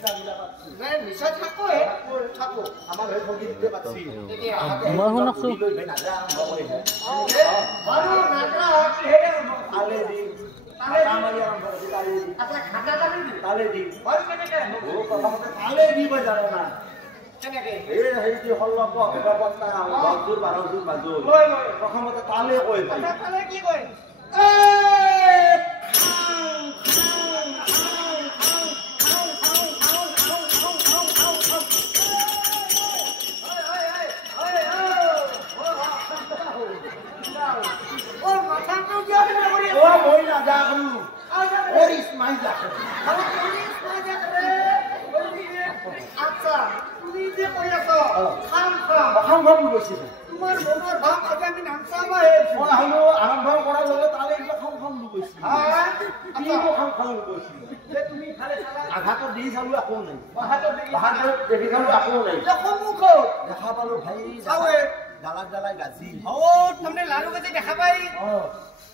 চিন্তাবিলাক পাচ্ছি নাই নিশ্চয় থাকোৱে থাকো আমাৰ হৈ ভগি দিতে পাচ্ছি মই শুনকছো লৈ গৈ নাগৰা আৰম্ভ কৰিহে বাৰু নাগৰা কি হে তালে দি তালে আৰম্ভ কৰি তালে দি আচ্ছা খাটা তালে দি তালে দি বাৰু কেনেকে ও প্ৰথমতে তালে দি বৈ জানো না কেনেকে এই হেৰি হল্লক এবাৰ বস্তা 10 জোৰ 12 জোৰ বাজো লৈ প্ৰথমতে তালে কৈ ভাই আচ্ছা তালে কি কয় মই না যা কৰো ওরিস মাই যা আচ্ছা তুমি যে কই আছো খাম খাম খাম খাম গৈছি তোমাৰ মনৰ ভাৱ আজি আমি নামচাবা হেছি মই হলো আৰম্ভ কৰাৰ লগে তালে এইটো খাম খাম গৈছি কি খাম খাম গৈছি যে তুমি খালে খালা আঘাত দি চালু আকো নাই বাহাদুৰ দেখি চালু আকো নাই সন্মুখত দেখা পালো ভাই চাৱে ডালাক ডালাই গাজি ও তুমি লাৰু গাজি দেখা পাই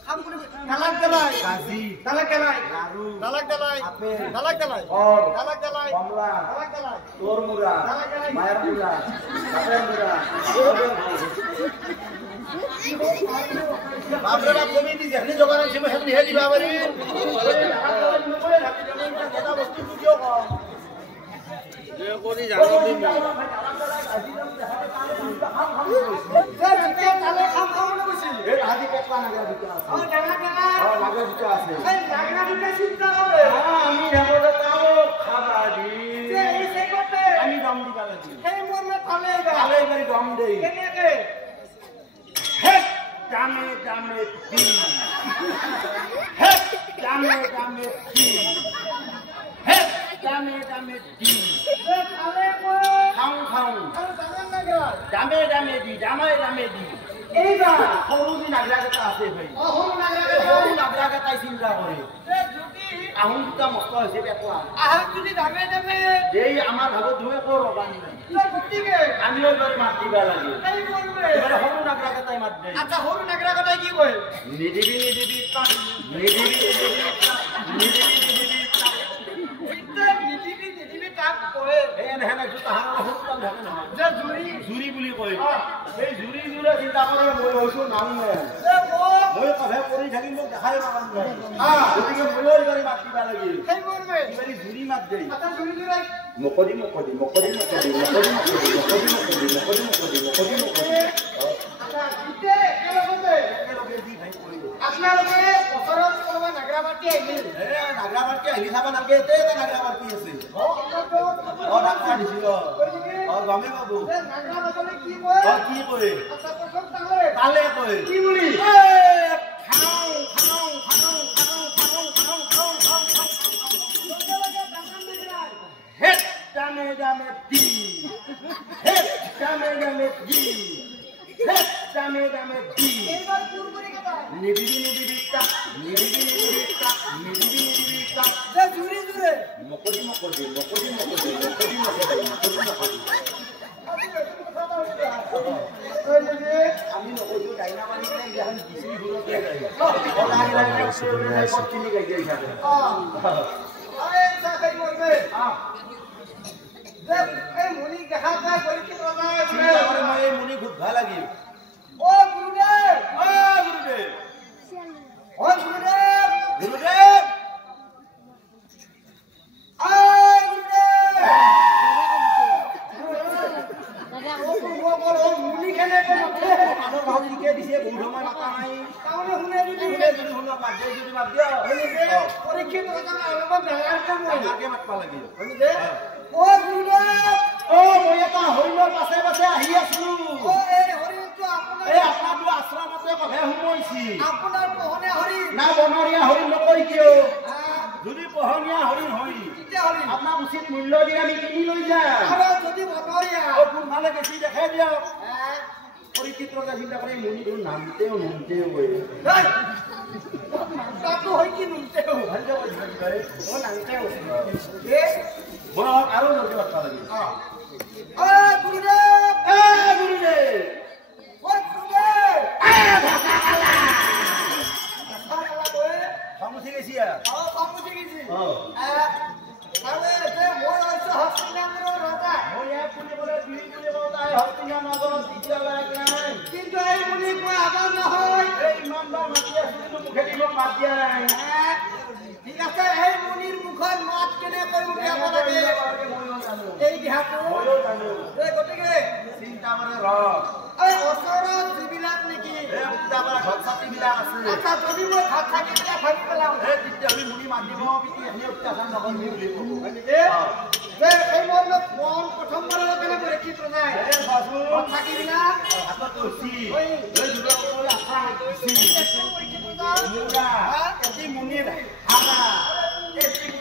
খাম কৰি ডালাক ডালাই গাজি ডালাক ডালাই লাৰু ডালাক ডালাই আপেল ডালাক ডালাই কল ডালাক ডালাই কমলা ডালাক ডালাই তোর মুড়া মায়ের মুড়া আপেল মুড়া বাপরে বাপ কমিটি যেখানে জোগান আছে সেখানে হে দিবা পারি এটা বস্তু কিয় কম যে কোনি জানো তুমি যে তালে খাম খাম কৈছিল এই আজি কেটলা নাগা দুটা আছে ও ডালাক ডালাই নাগা দুটা আছে এই লাগনা দিতে চিন্তা করে আমি হেবলে তাও খাবা দি যে এই সেকতে আমি দম দিবা লাগি সেই মনে তালে গা তালে বাড়ি দম দেই কেনেকে হে দামে দামে দি হে দামে দামে দি হে দামে দামে দি যে তালে কই খাও খাও আর জানান না গা দামে দামে দি দামে দামে দি এইবা সৰু দিন নাগৰা কেটা আছে ভাই অহল নাগৰা সৰু নাগৰা কেটাই চিন্তা কৰে যে যদি আহুন দুটা মস্ত হৈছে পেটলা আহা যদি দামে দামে এই আমাৰ ভাগত দুই একো ৰবানি নাই তো গুটিকে আমিও এবাৰে মাত দিবা লাগে এই কৰবে এবাৰে সৰু নাগৰা কেটাই মাত দেই আচ্ছা হল নাগরা কথা কি কই নিদিবি নিদিবি কাট নিদিবি নিদিবি কাট নিদিবি নিদিবি কাট এটা নিদিবি কাক কয় এই নেহেনে জুতা হাৰৰ হুতাল থাকে নহয় যে জুৰি জুৰি বুলি কয় এই জুৰি জুৰে চিন্তা কৰে মই হৈছো নাম নাই যে মোক মই কথা কৰি থাকি মোক দেখাই নাপাম গতিকে ময়ো এইবাৰে মাত দিবা লাগিল সেই কৰবে এইবাৰে জুৰি মাত দেই আচ্ছা জুৰি জুৰাই মকদি মকদি মকদি মকদি মকদি মকদি মকদি মকদি মকদি মকদি মকদি মকদি আচ্ছা ইতে কেলগতে একেলগে দি ভাই কৰি আপোনালোকে বছৰত কোনোবা নাগৰা পাৰ্টি আহিছিল নাগৰা পাৰ্টি আহি চাব নালাগে এতে নাগৰা পাৰ্টি আছে ডাক্তাৰ দিছিল গমে পাবো যে নাগৰা বাজলে কি কয় কি কয় আচ্ছা প্ৰথম তালে তালে কয় কি বুলি খাও খাও খাও খাও খাও খাও খাও খাও খাও লগে দাম নাগৰাই হে দামে দামে দি হে দামে দামে দি হে দামে দামে দি এইবাৰ পুরপুরি কথা নিদিবি নিদিবি কাট নিদিবি নিদিবি কাট নিদিবি নিদিবি কাট যে জুৰি জুৰে মকদি মকদি মকদি মকদি মকদি মকদি মকদি মকদি আমি নকৰিছো ডাইনা পানী কিনে এখন বিচি ঘূৰতে যায় অদাই লাগে ওচৰতে পত্নী গাই যায় থাকে আরে সাকাই করবে যে এই মুনি দেখা যায় পরীক্ষিত রাজায় চিন্তা করে মই এই মুনি খুব ভাল লাগিল ও গুরুদেব গুৰুদেৱ ও গুৰুদেব গুৰুদেৱ আয় গুৰুদেব ও মুনি কেনে কৰতে আমাৰ ঘৰত লিখে দিছে বহুত সময় মাতা নাই তাহলে শুনে দিবি শুনে যদি শুনক মাত দিয়ে যদি মাত দিয়া পরীক্ষিত রাজা অলপমান ডাঙৰ কাম ডাঙৰকে মাতবা লাগিল শুনিছে ও গুৰুদেব মই এটা হৰিণৰ পাছে পাছে আহি আছো ও এই হৰিটো এই আপোনাৰ আপোনাৰটো আশ্ৰমতে কথা সোমাইছি আপোনাৰ পোহনে হৰি না বনৰীয়া হৰিণ নকয় কিয় যদি পোহনীয়া হৰিণ হয় কিটা হৰি আপোনাক উচিত মূল্য দি আমি কিনি লৈ যাম আৰু যদি বনৰীয়া কোনফালে বেছি দেখাই দিয়ক পৰীক্ষিত ৰজা চিন্তা কৰে মুনিটো নামতেও কয় তাতো হয় কি নুনতেও ভাল যাব দিবাই ও নামতেও এ মই আৰু জলদি মাতবা লাগিল ও গুৰুদেব গুৰুদেৱ ও গুরুদেব ভাষালা কয় খং উঠি গৈছি পামুচি গেছি অ তাহলে যে মই হস্তিনাপুৰৰ ৰজা মই ইয়াক শুনিবলৈ দুই বুলি কওঁ তাই হস্তিনা নগৰত দ্বিতীয় লাগ নাই কিন্তু এই বুলি কোৱা আবাৰ নহয় এই ইমানবাৰ মাতি আছো কিন্তু মুখেদি মোক মাত দিয়া নাই ঠিক আছে এই মুনিৰ মুখত মাত কেনেকৈ উলিয়াব লাগে এই দিহাটো গতিকে চিন্তা কৰে ৰহ এই ওচৰত যিবিলাক নেকি এই পূজা কৰা ঘৰ চাতিবিলাক আছে আচ্ছা যদি মই ঘৰ চাতিবিলাক ভাঙি পেলাওঁ এই তেতিয়া আমি মুনি মাতিব পিতি এনে অত্যাচাৰ নকৰিবি বুলি ক'ব যে সেই মনত মন প্ৰথমবাৰৰ কাৰণে মই দেখি পোৱা নাই এই বাবু ঘৰ চাতিবিলাক হাতত ৰছী এই দুটা ওপৰলৈ আঠা ৰছী মুৰা এটি মুনিৰ হাৰা এই